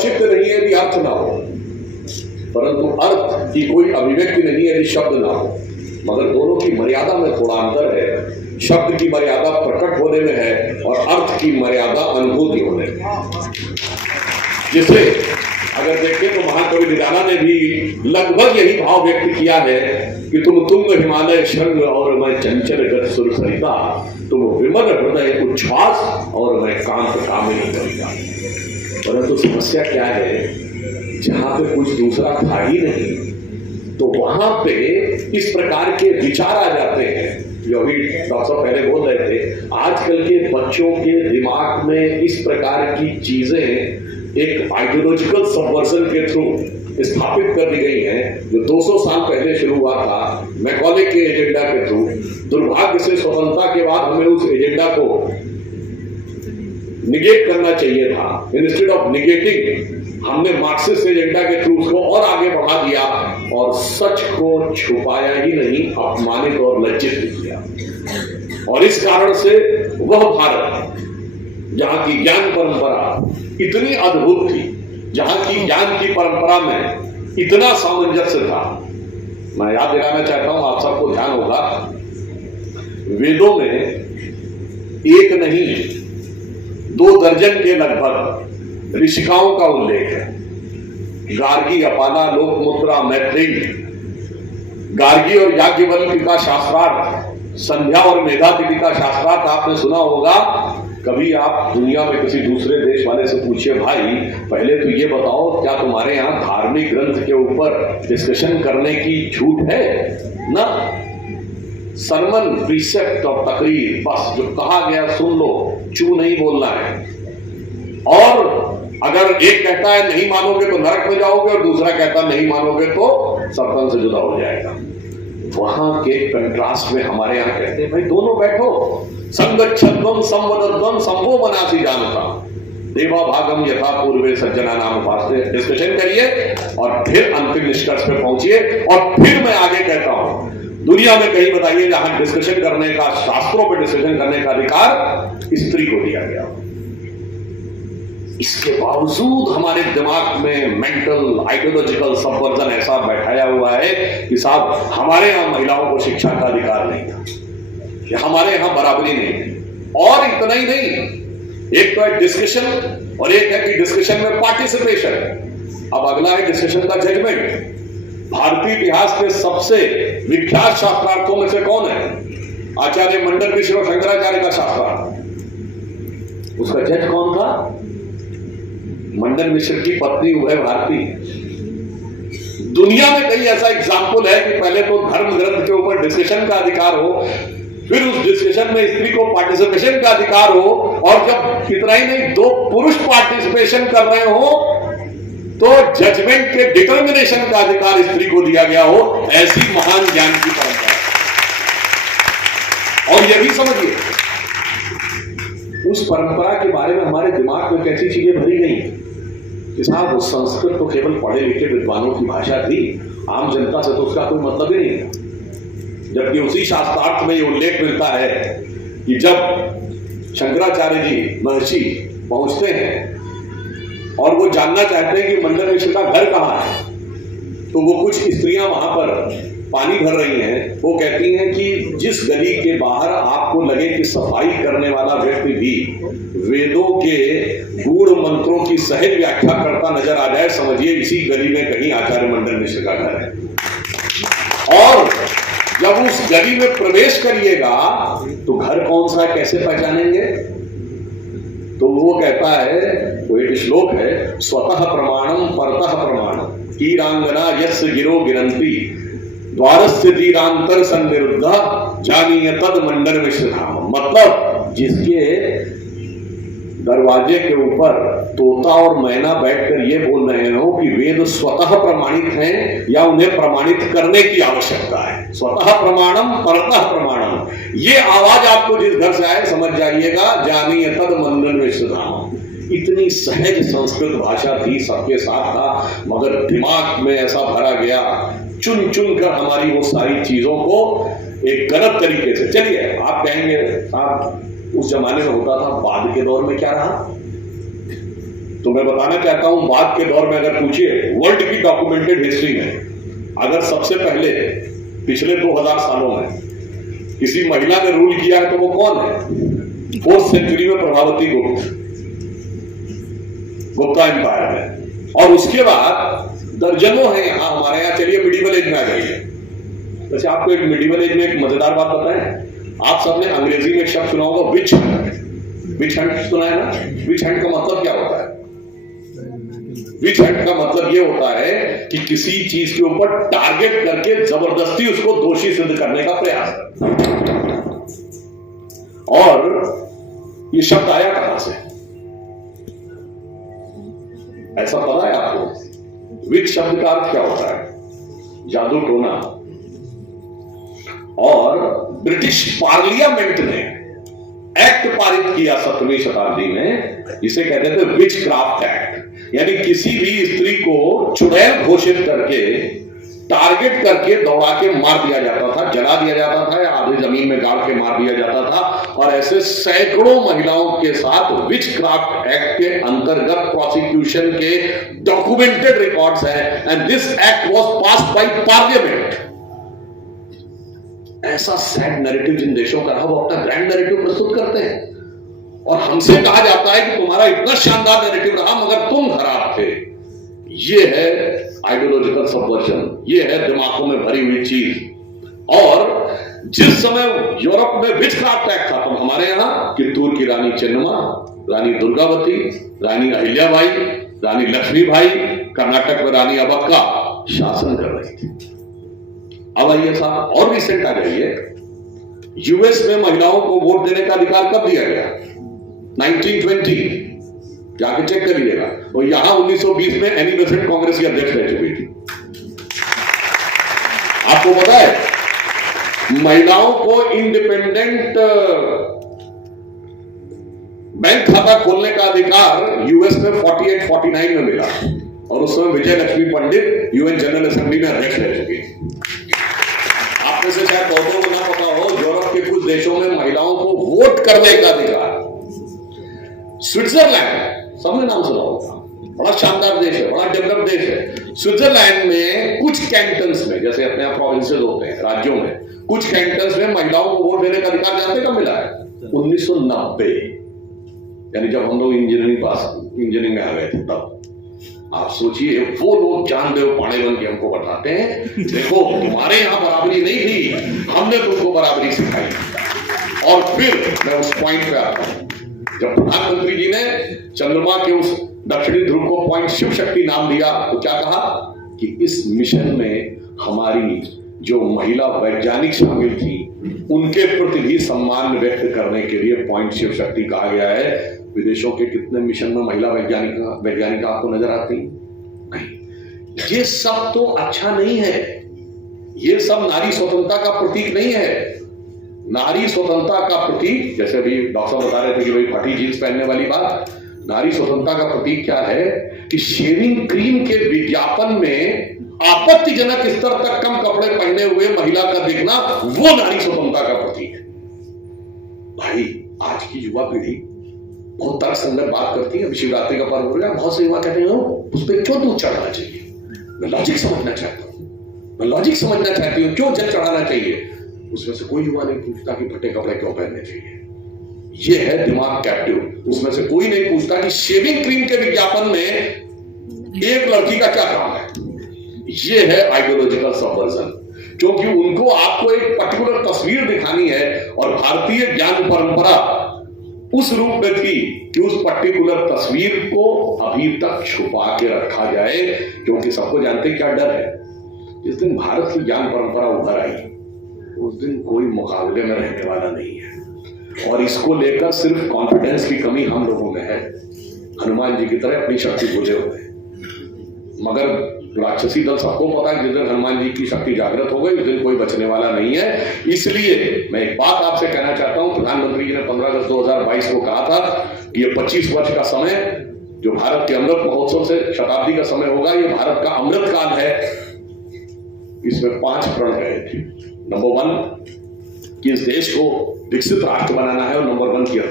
औचित्य नहीं है यदि अर्थ ना हो, परंतु अर्थ की कोई अभिव्यक्ति नहीं है यदि शब्द ना हो। मगर दोनों की मर्यादा में थोड़ा अंतर है। शब्द की मर्यादा प्रकट होने में है और अर्थ की मर्यादा अनुभूति होने में। जिसे अगर देखें तो महाकवि निराला ने भी लगभग यही भाव व्यक्त किया है कि तुम तुंग हिमालय शृंग और मैं चंचल गत सुर सरिता, तुम विमल हृदय उच्छ्वास और मैं कांत कामिनी कविता। परंतु समस्या क्या है, जहां पे कुछ दूसरा था ही नहीं तो वहां पे इस प्रकार के विचार आ जाते हैं जो अभी डॉक्टर साहब पहले बोल रहे थे। आजकल के बच्चों के दिमाग में इस प्रकार की चीजें एक आइडियोलॉजिकल सबवर्जन के थ्रू स्थापित कर दी गई हैं, जो 200 साल पहले शुरू हुआ था मैकॉले के एजेंडा के थ्रू। दुर्भाग्य से स्वतंत्रता के बाद हमें उस एजेंडा को निगेट करना चाहिए था। इंस्टेड ऑफ निगेटिंग हमने मार्क्सिस्ट एजेंडा के थ्रू उसको और आगे बढ़ा दिया और सच को छुपाया ही नहीं, अपमानित और लज्जित भी किया। और इस कारण से वह भारत जहां की ज्ञान परंपरा इतनी अद्भुत थी, जहां की ज्ञान की परंपरा में इतना सामंजस्य था। मैं याद दिलाना चाहता हूं, आप सबको ध्यान होगा, वेदों में एक नहीं 2 दर्जन के लगभग ऋषिकाओं का उल्लेख है। गार्गी, अपाला, लोकमुद्रा, मैत्रेयी, गार्गी और याज्ञवल्क्य का शास्त्रार्थ, संध्या और मेधातिथि का शास्त्रार्थ आपने सुना होगा। कभी आप दुनिया में किसी दूसरे देश वाले से पूछिए, भाई पहले तो ये बताओ क्या तुम्हारे यहाँ धार्मिक ग्रंथ के ऊपर डिस्कशन करने की छूट है? ना, सरमन, प्रीसेप्ट और तकरीर, बस जो कहा गया सुन लो, चू नहीं बोलना है। और अगर एक कहता है नहीं मानोगे तो नरक में जाओगे और दूसरा कहता नहीं मानोगे तो सत्संग से जुदा हो जाएगा। वहां के कंट्रास्ट में हमारे यहाँ कहते हैं भाई दोनों बैठो, संगच्छध्वम संवदध्वम संभो बनासी जानता, देवा भागम यथा पूर्वे सज्जना नाम उपासते। डिस्कशन करिए और फिर अंतिम निष्कर्ष पे पहुंचिए। और फिर मैं आगे कहता हूं, दुनिया में कहीं बताइए जहां डिस्कशन करने का, शास्त्रों पर डिस्कशन करने का अधिकार स्त्री को दिया गया। इसके बावजूद हमारे दिमाग में मेंटल आइडियोलॉजिकल सबवर्जन ऐसा बैठाया हुआ है कि साहब हमारे यहां महिलाओं को शिक्षा का अधिकार नहीं था, कि हमारे यहां बराबरी नहीं थी। और इतना ही नहीं, एक तो है डिस्कशन और एक है कि डिस्कशन में पार्टिसिपेशन। अब अगला है डिस्कशन का जजमेंट। भारतीय इतिहास के सबसे विख्यात शास्त्रार्थों में से कौन है? आचार्य मंडन मिश्र और शंकराचार्य का शास्त्रार्थ। उसका जज कौन था? मंडन मिश्र की पत्नी हुए भारती। दुनिया में कई ऐसा एग्जाम्पल है कि पहले तो धर्म ग्रंथ के ऊपर डिस्कशन का अधिकार हो, फिर उस डिस्कशन में स्त्री को पार्टिसिपेशन का अधिकार हो, और जब इतना ही नहीं 2 पुरुष पार्टिसिपेशन कर रहे हो तो जजमेंट के डिटर्मिनेशन का अधिकार स्त्री को दिया गया हो। ऐसी महान ज्ञान की परंपरा। और यह भी समझिए उस परंपरा के बारे में हमारे दिमाग में कैसी चीजें भरी गई कि साहब वो संस्कृत तो केवल पढ़े लिखे विद्वानों की भाषा थी, आम जनता से तो उसका कोई मतलब ही नहीं था। जबकि उसी शास्त्रार्थ में ये उल्लेख मिलता है कि जब शंकराचार्य जी महर्षि पहुंचते हैं और वो जानना चाहते हैं कि मंडन मिश्र का घर कहाँ है, तो वो कुछ स्त्रियां वहां पर पानी भर रही हैं। वो कहती हैं कि जिस गली के बाहर आपको लगे कि सफाई करने वाला व्यक्ति भी वेदों के गूढ़ मंत्रों की सहज व्याख्या करता नजर आ जाए, समझिए इसी गली में कहीं आचार्य मंडन मिश्र का घर है। और जब उस गली में प्रवेश करिएगा तो घर कौन सा कैसे पहचानेंगे? तो वो कहता है, वो एक श्लोक है, स्वतः प्रमाणम परतः प्रमाणम कीरांगना यस्य गिरो गिरंती द्वारस्य धीरांतर संनिरुद्धा जानीय तद मंडन मिश्र धाम। मतलब जिसके दरवाजे के ऊपर तोता और मैना बैठकर ये बोल रहे हो कि वेद स्वतः प्रमाणित हैं या उन्हें प्रमाणित करने की आवश्यकता है। स्वतः प्रमाणम परतः प्रमाणम, ये आवाज आपको जिस घर से आए समझ जाइएगा जानीय तद मंडन मिश्र धाम। इतनी सहज संस्कृत भाषा थी, सबके साथ था, मगर दिमाग में ऐसा भरा गया, चुन चुन कर हमारी वो सारी चीजों को एक गलत तरीके से। चलिए आप कहेंगे साहब उस जमाने में होता था, बाद के दौर में क्या रहा? तो मैं बताना चाहता हूं, बाद के दौर में अगर पूछिए वर्ल्ड की डॉक्यूमेंटेड हिस्ट्री में अगर सबसे पहले पिछले 2000 सालों में किसी महिला ने रूल किया है तो वो कौन है? 4th सेंचुरी में प्रभावती गुप्ता एम्पायर में। और उसके बाद दर्जनों है यहां हमारे यहां। चलिए मिडिवल एज में आ जाइए। वैसे आपको एक मिडिवल एज में एक मजेदार बात बताएं, आप सबने अंग्रेजी में एक शब्द सुना होगा विच हंट। विच हंट सुना है ना? विच हंट का मतलब क्या होता है? विच हंट का मतलब यह होता है कि किसी चीज के ऊपर टारगेट करके जबरदस्ती उसको दोषी सिद्ध करने का प्रयास करना। और ये शब्द आया कहां से? ऐसा पता है आपको? विच शब्द का अर्थ क्या होता है? जादू टोना। और ब्रिटिश पार्लियामेंट ने एक्ट पारित किया 17वीं शताब्दी में, जिसे कहते थे विच क्राफ्ट एक्ट। यानी किसी भी स्त्री को चुड़ैल घोषित करके टारगेट करके दौड़ा के मार दिया जाता था, जला दिया जाता था या आधे जमीन में गाड़ के मार दिया जाता था। और ऐसे सैकड़ों महिलाओं के साथ विच क्राफ्ट एक्ट के अंतर्गत प्रोसिक्यूशन के डॉक्यूमेंटेड रिकॉर्ड्स हैं। And this act was passed by parliament. ऐसा सैड नैरेटिव जिन देशों का रहा वो अपना ग्रैंड नैरेटिव प्रस्तुत करते हैं और हमसे कहा जाता है कि तुम्हारा इतना शानदार नैरेटिव रहा मगर तुम खराब थे। ये है आइडियोलॉजिकल सबवर्जन, ये है दिमागों में भरी हुई चीज। और जिस समय यूरोप में विचक्राफ्ट एक्ट था तो हमारे यहां कित्तूर की रानी चेन्नम्मा, रानी दुर्गावती, रानी अहिल्याबाई, रानी लक्ष्मीबाई, कर्नाटक में रानी अबक्का शासन कर रही थी। अब आइए साहब और रिसेंट आ जाइए, यूएस में महिलाओं को वोट देने का अधिकार कब दिया गया? 1920, जाके चेक कर लीजिएगा। और यहां 1920 में एनी बेसेंट कांग्रेस की अध्यक्ष रह चुकी थी। आपको पता है महिलाओं को इंडिपेंडेंट बैंक खाता खोलने का अधिकार यूएस में 48-49 में मिला और उस समय विजय लक्ष्मी पंडित यूएन जनरल असेंबली में अध्यक्ष रह चुकी थी। आप में से शायद बहुतों को ना पता हो, यूरोप के कुछ देशों में महिलाओं को वोट करने का अधिकार। स्विट्जरलैंड, सबने नाम सुना होगा, बड़ा शानदार देश है, बड़ा डेवलप्ड देश है। स्विट्जरलैंड में कुछ कैंटन्स में, जैसे अपने यहाँ प्रोविंसेस होते हैं, राज्यों में, कुछ कैंटन्स में महिलाओं को वोट देने का अधिकार जानते कब मिला है? 1990, यानी जब हम लोग इंजीनियरिंग में आ गए थे तब। आप सोचिए, वो लोग जानदेव पाणे बन के हमको बताते हैं देखो तुम्हारे यहां बराबरी नहीं थी, हमने तुमको बराबरी सिखाई। और फिर मैं उस पॉइंट पे आता हूं, जब प्रधानमंत्री जी ने चंद्रमा के उस दक्षिणी ध्रुव को पॉइंट शिव शक्ति नाम दिया तो क्या कहा कि इस मिशन में हमारी जो महिला वैज्ञानिक शामिल थी उनके प्रति भी सम्मान व्यक्त करने के लिए पॉइंट शिव शक्ति कहा गया है। विदेशों के कितने मिशन में महिला वैज्ञानिक आपको नजर आती? नहीं। ये सब तो अच्छा नहीं है, ये सब नारी स्वतंत्रता का प्रतीक नहीं है। नारी स्वतंत्रता का प्रतीक, जैसे अभी डॉक्टर साहब बता रहे थे कि भाई फटी जींस पहनने वाली बात, नारी स्वतंत्रता का प्रतीक क्या है कि शेविंग क्रीम के विज्ञापन में आपत्तिजनक स्तर तक कम कपड़े पहने हुए महिला का दिखना, वो नारी स्वतंत्रता का प्रतीक है। भाई आज की युवा पीढ़ी बहुत तर्कसंगत बात करती है। शिवरात्रि का पर्व हो रहा है, बहुत से युवा कहते हैं उस पर क्यों दूध चढ़ाना चाहिए? मैं लॉजिक समझना चाहता हूं, क्यों जल चढ़ाना चाहिए? उसमें से कोई युवा नहीं पूछता कि फटे कपड़े क्यों पहनने चाहिए। ये है दिमाग कैप्टिव। उसमें से कोई नहीं पूछता कि शेविंग क्रीम के विज्ञापन में एक लड़की का क्या काम है। ये है आइडियोलॉजिकल सबवर्जन, क्योंकि उनको आपको एक पर्टिकुलर तस्वीर दिखानी है और भारतीय ज्ञान परंपरा उस रूप में थी कि उस पर्टिकुलर तस्वीर को अभी तक छुपा के रखा जाए, क्योंकि सबको जानते क्या डर है, जिस दिन भारत की ज्ञान परंपरा उभर आई उस दिन कोई मुकाबले में रहने वाला नहीं है। और इसको लेकर सिर्फ कॉन्फिडेंस की कमी हम लोगों में है। हनुमान जी की तरह अपनी शक्ति भूले हुए हैं, मगर राक्षसी दल सबको पता है जिस दिन हनुमान जी की शक्ति जागृत हो गई उस दिन कोई बचने वाला नहीं है। इसलिए मैं एक बात आपसे कहना चाहता हूं, प्रधानमंत्री जी ने 15 अगस्त 2022 को कहा था कि ये 25 वर्ष का समय जो भारत के अमृत महोत्सव से शताब्दी का समय होगा, ये भारत का अमृत काल है। इसमें 5 प्रण गए थे। नंबर 1 कि इस देश को विकसित राष्ट्र बनाना है और नंबर 1 की